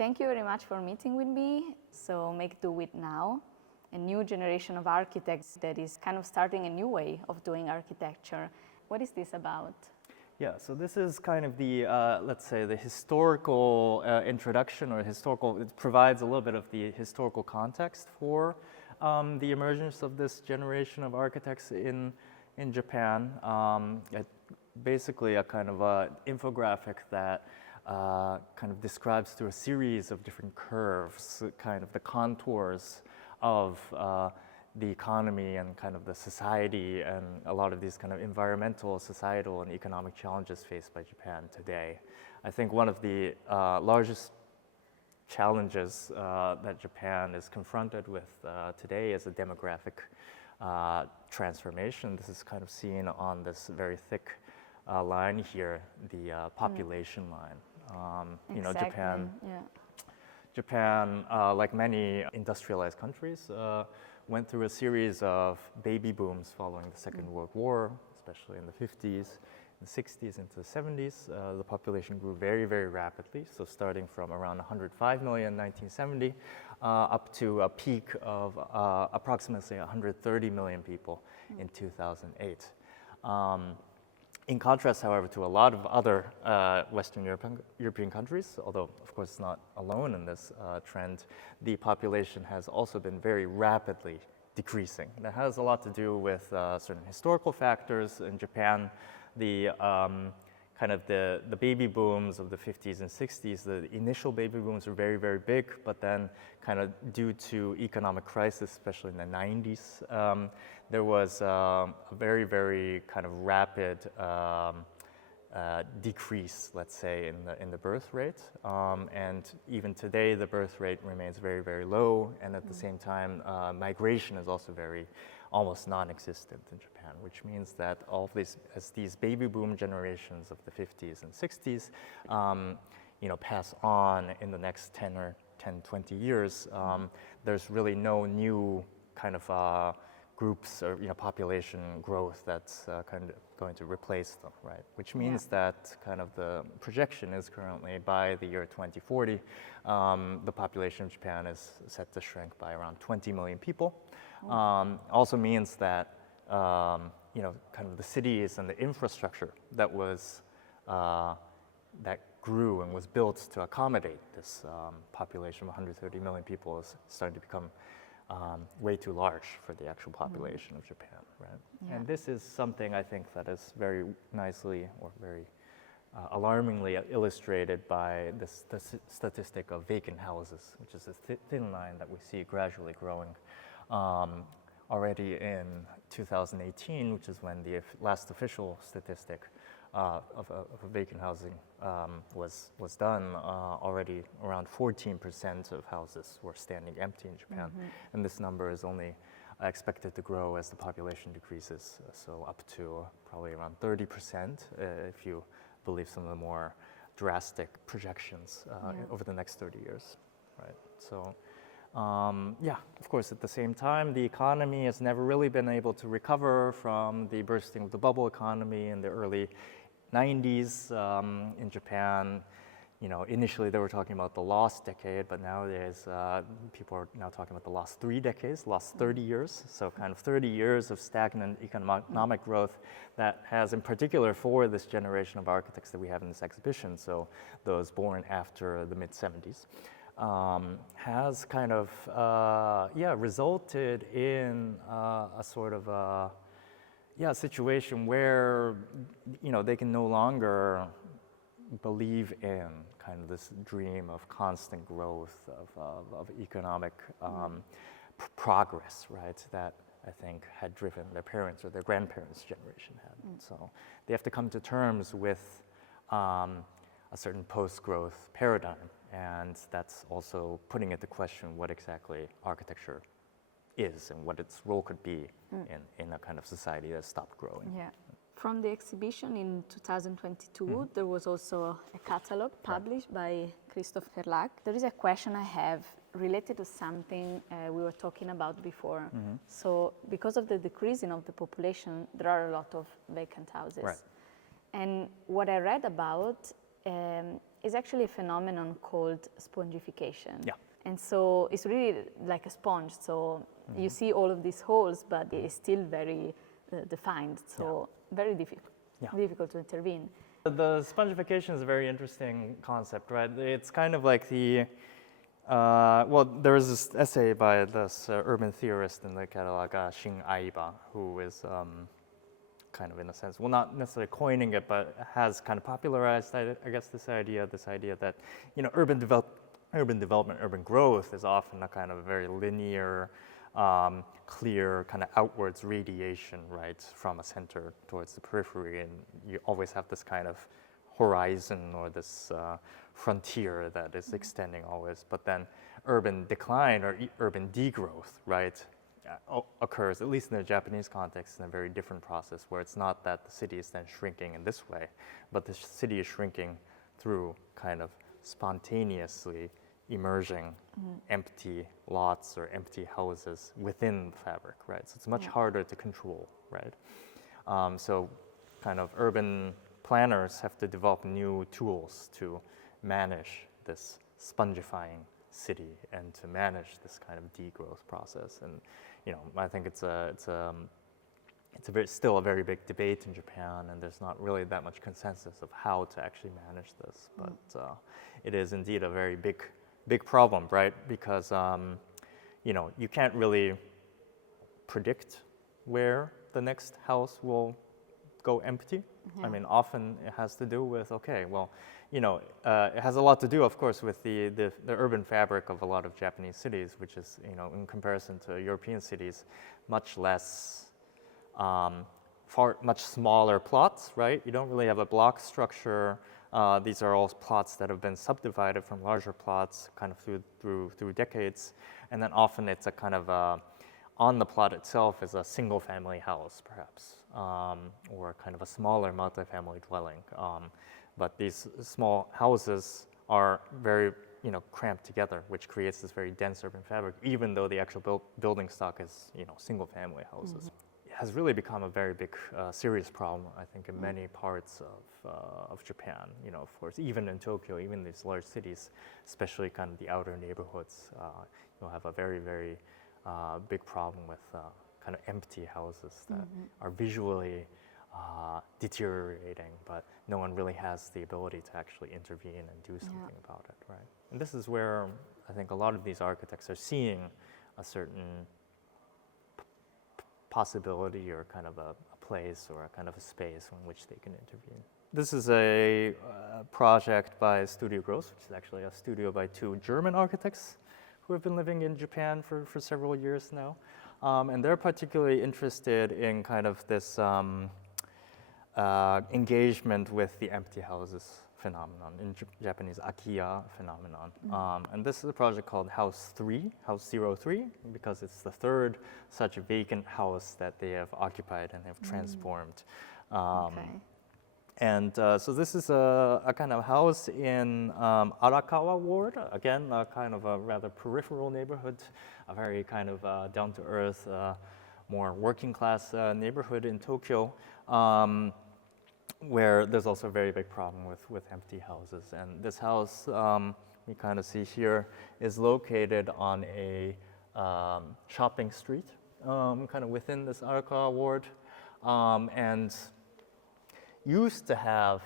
Thank you very much for meeting with me. So Make Do It Now, a new generation of architects that is kind of starting a new way of doing architecture. What is this about? Yeah, so this is kind of the, let's say, the historical introduction, or it provides a little bit of the historical context for the emergence of this generation of architects in Japan. Basically a kind of infographic that kind of describes through a series of different curves, kind of the contours of the economy and kind of the society and a lot of these kind of environmental, societal, and economic challenges faced by Japan today. I think one of the largest challenges that Japan is confronted with today is a demographic transformation. This is kind of seen on this very thick line here, the population line. You know, Japan, like many industrialized countries, went through a series of baby booms following the Second World War, especially in the 50s, the 60s into the 70s. The population grew very, very rapidly. So starting from around 105 million in 1970 up to a peak of approximately 130 million people in 2008. In contrast, however, to a lot of other Western European countries, although of course it's not alone in this trend, the population has also been very rapidly decreasing. That has a lot to do with certain historical factors. In Japan, the kind of the baby booms of the 50s and 60s, the initial baby booms were very, very big, but then kind of due to economic crisis, especially in the 90s, there was a very, very kind of rapid decrease, let's say, in the birth rate. And even today, the birth rate remains very, very low. And at the same time, migration is also almost non-existent in Japan, which means that all of these, as these baby boom generations of the 50s and 60s, you know, pass on in the next 10, 20 years, there's really no new kind of groups or, you know, population growth that's kind of going to replace them, right? Which means that kind of the projection is currently by the year 2040, the population of Japan is set to shrink by around 20 million people. Also means that, you know, kind of the cities and the infrastructure that was, that grew and was built to accommodate this population of 130 million people is starting to become way too large for the actual population of Japan, right? Yeah. And this is something I think that is very nicely or very alarmingly illustrated by this statistic of vacant houses, which is a thin line that we see gradually growing. Already in 2018, which is when the last official statistic of vacant housing was done, already around 14% of houses were standing empty in Japan. And this number is only expected to grow as the population decreases, so up to probably around 30% if you believe some of the more drastic projections over the next 30 years, right? So. Yeah, of course, at the same time, the economy has never really been able to recover from the bursting of the bubble economy in the early 90s in Japan. You know, initially they were talking about the lost decade, but nowadays people are now talking about the lost 3 decades, lost 30 years. So kind of 30 years of stagnant economic growth that has, in particular, for this generation of architects that we have in this exhibition, so those born after the mid-70s. Has kind of, resulted in a sort of, situation where, you know, they can no longer believe in kind of this dream of constant growth, of economic progress, right, that I think had driven their parents or their grandparents' generation had. So they have to come to terms with a certain post-growth paradigm. And that's also putting into question what exactly architecture is and what its role could be in a kind of society that stopped growing. Yeah. From the exhibition in 2022, there was also a catalog published by Christoph Verlag. There is a question I have related to something we were talking about before. So because of the decreasing of the population, there are a lot of vacant houses. Right. And what I read about is actually a phenomenon called spongification. Yeah. And so it's really like a sponge. So you see all of these holes, but it's still very defined. So very difficult to intervene. The spongification is a very interesting concept, right? It's kind of like the, well, there was this essay by this urban theorist in the catalog, Xing Aiba, who is kind of, in a sense, well, not necessarily coining it, but has kind of popularized, I guess, this idea that, you know, urban development, urban growth is often a kind of very linear, clear kind of outwards radiation, right, from a center towards the periphery, and you always have this kind of horizon or this frontier that is extending always. But then urban decline or urban degrowth, right, occurs, at least in the Japanese context, in a very different process, where it's not that the city is then shrinking in this way, but the city is shrinking through kind of spontaneously emerging empty lots or empty houses within the fabric, right? So it's much harder to control, right? So kind of urban planners have to develop new tools to manage this spongifying city and to manage this kind of degrowth process. And you know, I think it's still a very big debate in Japan, and there's not really that much consensus of how to actually manage this. But it is indeed a very big problem, right? Because you know, you can't really predict where the next house will go empty. I mean, often it has to do with, okay, well, you know, it has a lot to do, of course, with the urban fabric of a lot of Japanese cities, which is, you know, in comparison to European cities, much less, much smaller plots, right? You don't really have a block structure. These are all plots that have been subdivided from larger plots kind of through decades. And then often it's a kind of, on the plot itself is a single family house, perhaps, or kind of a smaller multifamily dwelling. But these small houses are very, you know, cramped together, which creates this very dense urban fabric, even though the actual building stock is, you know, single family houses. It has really become a very big, serious problem, I think, in many parts of Japan. You know, of course, even in Tokyo, even these large cities, especially kind of the outer neighborhoods, you'll have a very big problem with kind of empty houses that are visually deteriorating, but no one really has the ability to actually intervene and do something about it, right? And this is where I think a lot of these architects are seeing a certain possibility or kind of a place or a kind of a space in which they can intervene. This is a project by Studio Gross, which is actually a studio by two German architects who have been living in Japan for several years now. And they're particularly interested in kind of this engagement with the empty houses phenomenon, in Japanese akiya phenomenon. And this is a project called House 03, because it's the third such vacant house that they have occupied and have transformed. And so this is a kind of house in Arakawa ward, again, a kind of a rather peripheral neighborhood, a very kind of down-to-earth, more working-class neighborhood in Tokyo, where there's also a very big problem with empty houses. And this house, you kind of see here, is located on a shopping street, kind of within this Arakawa ward, and used to have,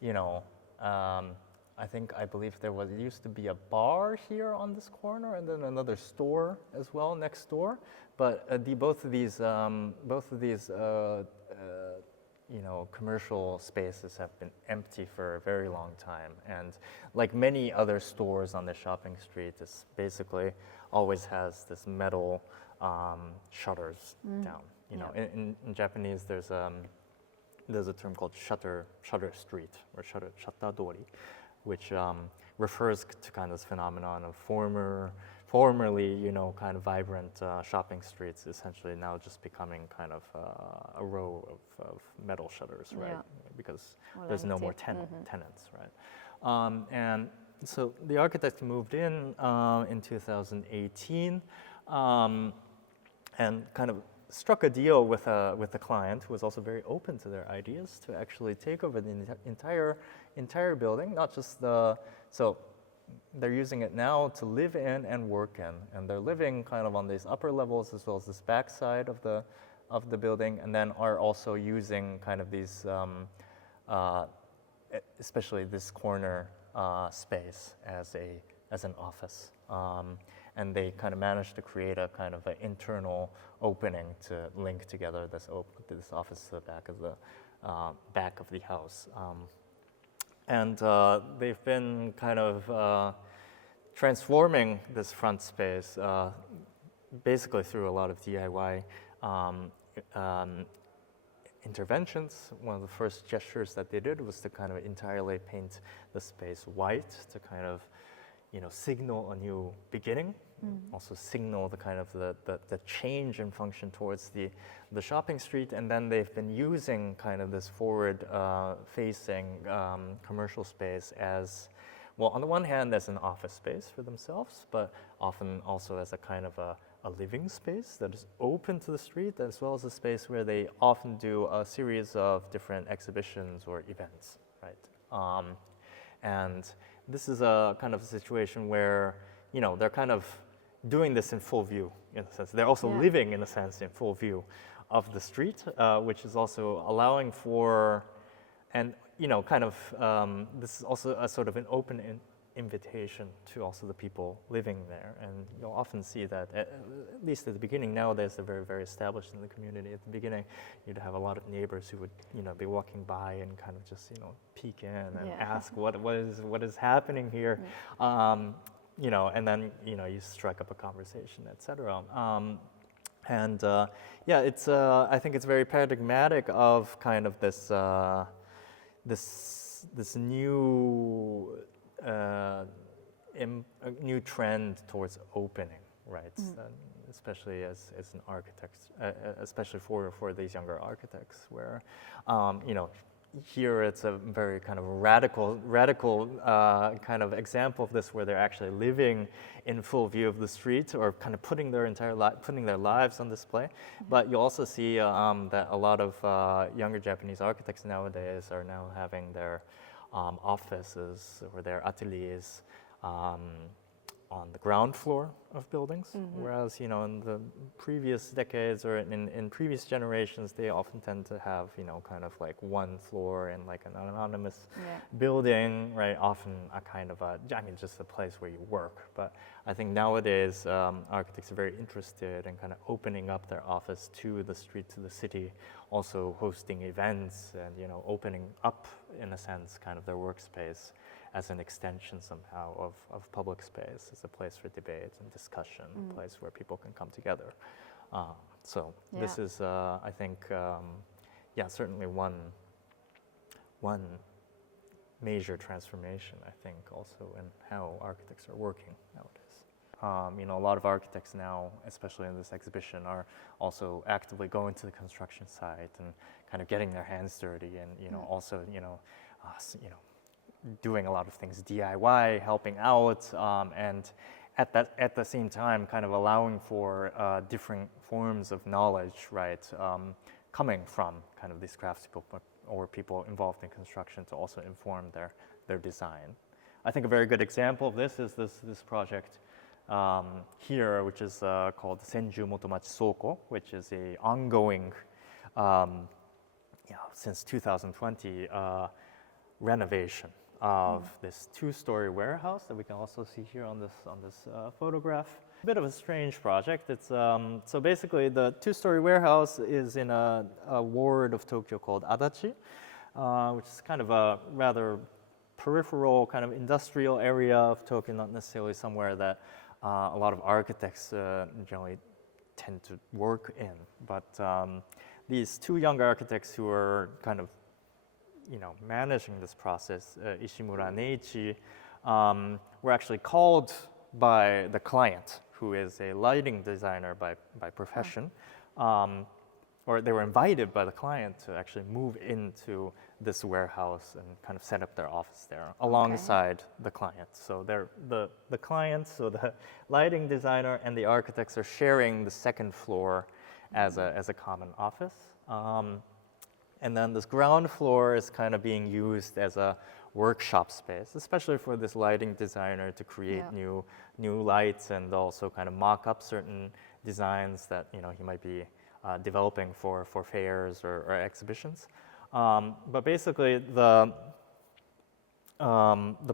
you know, I believe it used to be a bar here on this corner, and then another store as well next door. But both of these, you know, commercial spaces have been empty for a very long time. And like many other stores on the shopping street, this basically always has this metal shutters down. You know, in Japanese, there's a term called shutter street or shattadori, which refers to kind of this phenomenon of formerly, you know, kind of vibrant shopping streets, essentially now just becoming kind of a row of metal shutters, right? Because there's no more tenants, right? And so the architect moved in 2018 and kind of struck a deal with the client, who was also very open to their ideas, to actually take over the entire entire building, not just so they're using it now to live in and work in, and they're living kind of on these upper levels as well as this back side of the building, and then are also using kind of these, especially this corner space as an office. And they kind of managed to create a kind of an internal opening to link together this office to the back of the house. And they've been kind of transforming this front space basically through a lot of DIY interventions. One of the first gestures that they did was to kind of entirely paint the space white to kind of, signal a new beginning. Also signal the kind of the change in function towards the shopping street. And then they've been using kind of this forward facing commercial space as, well, on the one hand as an office space for themselves, but often also as a kind of a living space that is open to the street, as well as a space where they often do a series of different exhibitions or events, right? And this is a kind of a situation where, they're kind of doing this in full view, in a sense. They're also living, in a sense, in full view of the street, which is also allowing for, and kind of, this is also a sort of an open invitation to also the people living there. And you'll often see that, at least at the beginning, nowadays they're very, very established in the community. At the beginning, you'd have a lot of neighbors who would, be walking by and kind of just, peek in and ask what is happening here. And then, you strike up a conversation, etc. It's, I think it's very paradigmatic of kind of this, this new, new trend towards opening, right? Especially as an architect, especially for these younger architects, where, here it's a very kind of radical kind of example of this, where they're actually living in full view of the street, or kind of putting their lives on display. But you also see that a lot of younger Japanese architects nowadays are now having their offices or their ateliers on the ground floor of buildings, whereas in the previous decades or in previous generations, they often tend to have kind of like one floor in like an anonymous building, right? Often a kind of just a place where you work. But I think nowadays architects are very interested in kind of opening up their office to the street, to the city, also hosting events and opening up, in a sense, kind of their workspace as an extension somehow of public space, as a place for debate and discussion, a place where people can come together. This is, I think, certainly one major transformation, I think, also in how architects are working nowadays. A lot of architects now, especially in this exhibition, are also actively going to the construction site and kind of getting their hands dirty, and also doing a lot of things DIY, helping out, and at the same time kind of allowing for different forms of knowledge, right, coming from kind of these craftspeople or people involved in construction to also inform their design. I think a very good example of this is this project here, which is called Senju Motomachi Soko, which is a ongoing, since 2020, renovation of this two-story warehouse that we can also see here on this photograph. A bit of a strange project. It's so basically the two-story warehouse is in a ward of Tokyo called Adachi, which is kind of a rather peripheral kind of industrial area of Tokyo, not necessarily somewhere that a lot of architects generally tend to work in. But these two young architects who are kind of managing this process, Ishimura and Neiichi, were actually called by the client, who is a lighting designer by profession, or they were invited by the client to actually move into this warehouse and kind of set up their office there alongside the client. So they're the client, so the lighting designer and the architects are sharing the second floor as a common office. And then this ground floor is kind of being used as a workshop space, especially for this lighting designer to create new lights and also kind of mock up certain designs that he might be developing for fairs or exhibitions. But basically, the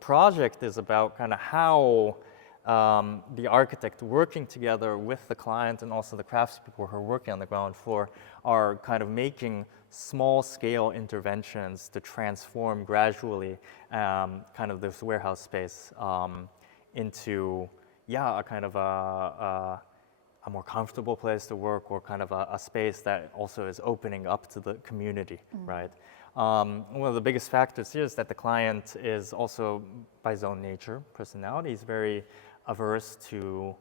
project is about kind of how the architect working together with the client and also the craftspeople who are working on the ground floor are kind of making small-scale interventions to transform gradually kind of this warehouse space into, a kind of a more comfortable place to work, or kind of a space that also is opening up to the community, right? One of the biggest factors here is that the client is also, by his own nature, personality, is very averse to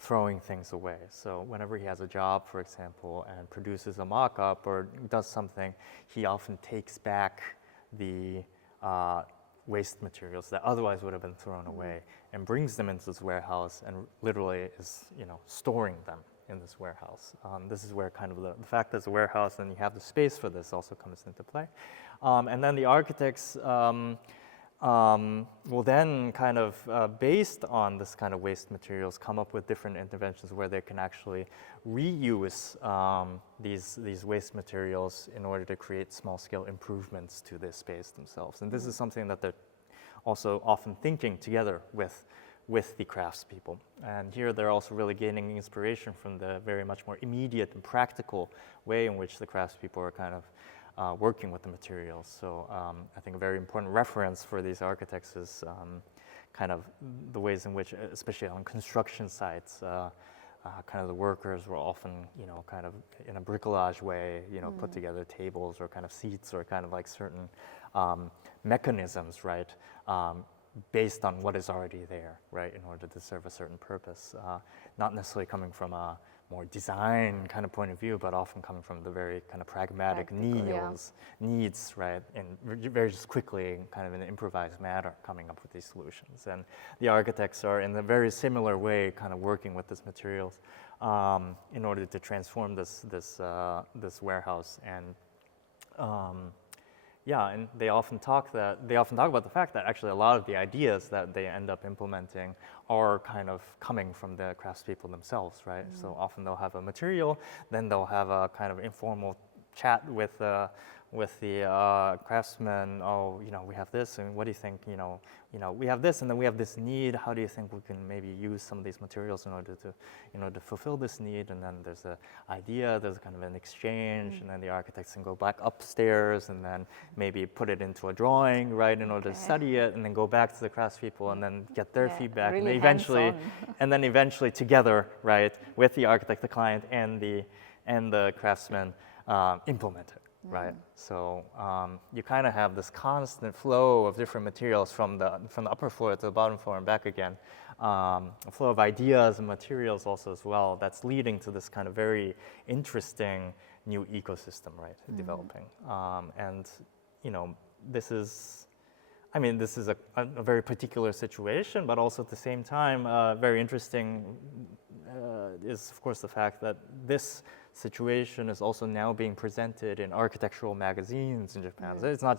throwing things away. So whenever he has a job, for example, and produces a mock-up or does something, he often takes back the waste materials that otherwise would have been thrown away and brings them into this warehouse and literally is, storing them in this warehouse. This is where kind of the fact that it's a warehouse and you have the space for this also comes into play. And then the architects will then kind of, based on this kind of waste materials, come up with different interventions where they can actually reuse these waste materials in order to create small-scale improvements to the space themselves. And this is something that they're also often thinking together with the craftspeople. And here they're also really gaining inspiration from the very much more immediate and practical way in which the craftspeople are kind of working with the materials. So I think a very important reference for these architects is kind of the ways in which, especially on construction sites, kind of the workers will often, kind of in a bricolage way, put together tables or kind of seats or kind of like certain mechanisms, right, based on what is already there, right, in order to serve a certain purpose. Not necessarily coming from a more design kind of point of view, but often coming from the very kind of pragmatic needs, right, and very just quickly, kind of in an improvised manner, coming up with these solutions. And the architects are in a very similar way, kind of working with these materials in order to transform this warehouse. And and they often talk about the fact that actually a lot of the ideas that they end up implementing are kind of coming from the craftspeople themselves, right? So often they'll have a material, then they'll have a kind of informal chat with the craftsman. Oh, we have this, and what do you think? We have this, and then we have this need. How do you think we can maybe use some of these materials in order to fulfill this need? And then there's an idea. There's kind of an exchange, and then the architects can go back upstairs and then maybe put it into a drawing, right, in order to study it, and then go back to the craftspeople and then get their feedback, really and then eventually together, right, with the architect, the client, and the craftsman, implement it. Right, so you kind of have this constant flow of different materials from the upper floor to the bottom floor and back again, a flow of ideas and materials also as well. That's leading to this kind of very interesting new ecosystem, right, developing. And this is a very particular situation, but also at the same time, very interesting is of course the fact that this situation is also now being presented in architectural magazines in Japan. So it's not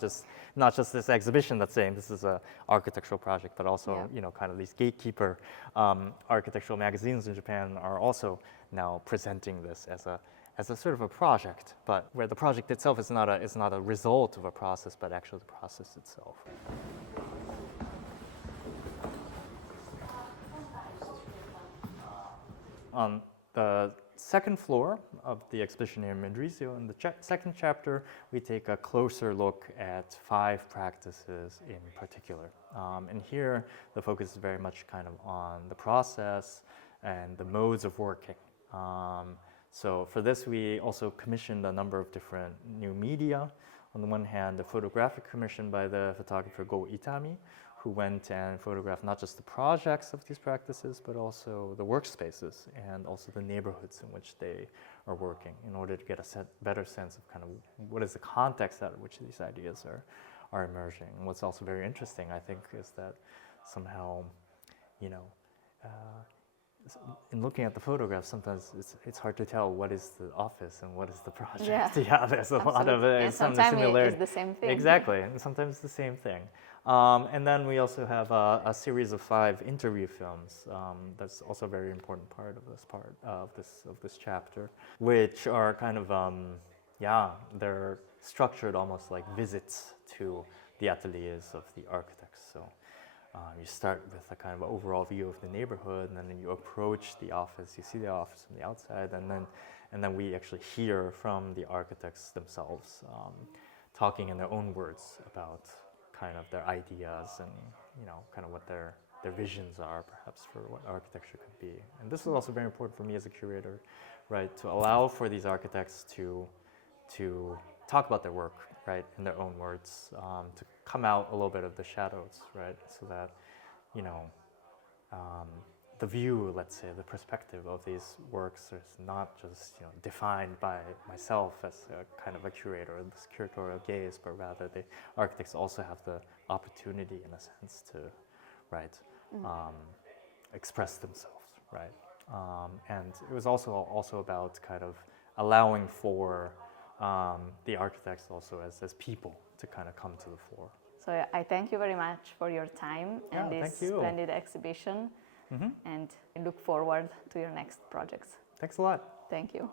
just this exhibition that's saying this is an architectural project, but also kind of these gatekeeper architectural magazines in Japan are also now presenting this as a sort of a project, but where the project itself is not a result of a process, but actually the process itself. On the second floor of the exhibition here in Mendrisio, in the second chapter, we take a closer look at 5 practices in particular. And here, the focus is very much kind of on the process and the modes of working. So for this, we also commissioned a number of different new media. On the one hand, the photographic commission by the photographer Go Itami, who went and photographed not just the projects of these practices, but also the workspaces and also the neighborhoods in which they are working in order to get a better sense of kind of what is the context out of which these ideas are emerging. And what's also very interesting, I think, is that somehow, in looking at the photographs, sometimes it's hard to tell what is the office and what is the project. Yeah, there's a lot of sometimes similarity. it's the same thing. Exactly, and sometimes it's the same thing. And then we also have a series of 5 interview films. That's also a very important part of this chapter, which are kind of they're structured almost like visits to the ateliers of the architects. So you start with a kind of overall view of the neighborhood, and then you approach the office. You see the office from the outside, and then we actually hear from the architects themselves, talking in their own words about kind of their ideas and kind of what their visions are, perhaps, for what architecture could be. And this is also very important for me as a curator, right, to allow for these architects to talk about their work, right, in their own words, to come out a little bit of the shadows, right, so that the view, let's say, the perspective of these works is not just defined by myself as a kind of a curator, this curatorial gaze, but rather the architects also have the opportunity, in a sense, to express themselves, right? And it was also about kind of allowing for the architects also as people to kind of come to the fore. So I thank you very much for your time and this splendid exhibition. And I look forward to your next projects. Thanks a lot. Thank you.